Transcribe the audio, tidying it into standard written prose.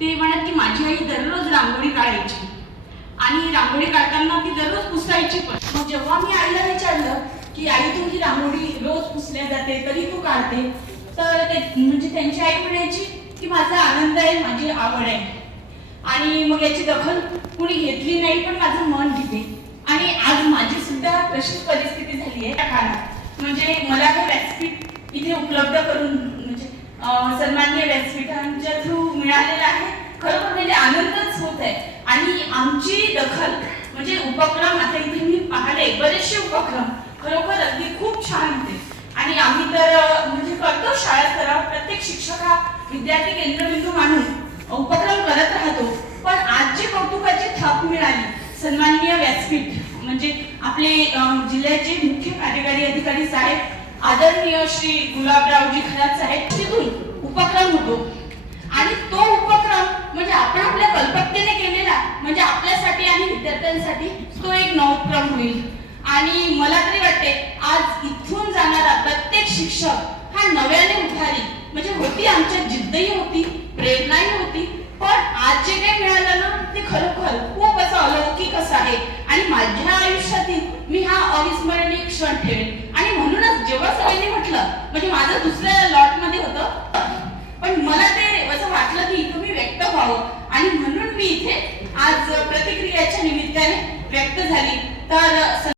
ते म्हणत की माझी आई दररोज रांगोळी काढायची आणि रांगोळी काढताना ती दररोज पुसायची पण. मग जेव्हा मी आईला विचारलं की आई तू ही रांगोळी रोज पुसल्या जाते तरी तू काढते, तर ते म्हणजे त्यांची आई म्हणायची की माझा आनंद आहे, माझी आवड आहे आणि मग याची दखल कुणी घेतली नाही, पण माझं मन घेते. आणि आज माझी सुद्धा तशीच परिस्थिती झाली आहे त्या काळात. म्हणजे मला हे व्यासपीठ इथे उपलब्ध करून म्हणजे सन्माननीय व्यासपीठांच्या थ्रू मिळालेलं आहे. खरोखर म्हणजे आनंदच होत आहे. आणि आमची दखल म्हणजे उपक्रम आता इथे मी पाहिले बरेचसे उपक्रम खरोखर अगदी खूप छान होते. आणि आम्ही तर म्हणजे करतो शाळा स्तरावर, प्रत्येक शिक्षक हा विद्यार्थी केंद्रबिंदू मानून उपक्रम करत राहतो. पण आज जी कौतुकाची थाप मिळाली सन्माननीय व्यासपीठ म्हणजे आपले जिल्ह्याचे मुख्य कार्यकारी अधिकारी साहेब आदरणीय श्री गुलाबरावजी खरात साहेब तिथून उपक्रम होतो. आणि तो उपक्रम म्हणजे आपण आपल्या कल्पकतेने केलेला म्हणजे आपल्यासाठी आणि विद्यार्थ्यांसाठी तो एक नवोपक्रम होईल. आणि मला तरी वाटते आज इथून जाणारा प्रत्येक शिक्षक हा नव्याने उभारी म्हणजे होती, आमच्यात जिद्दही होती, प्रेरणाही होती. पण आज जे काही मिळालं ना ते खरोखर खूप असं अलौकिक असं आहे आणि माझ्या आयुष्यातील मी हा अविस्मरणीय क्षण ठेवेन. आणि म्हणूनच जेव्हा सगळ्यांनी म्हटलं म्हणजे माझं दुसऱ्या लॉट मध्ये होतं, पण मला ते असं वाटलं की इथं मी व्यक्त व्हावं आणि म्हणून मी इथे आज प्रतिक्रियाच्या निमित्ताने व्यक्त झाली. तर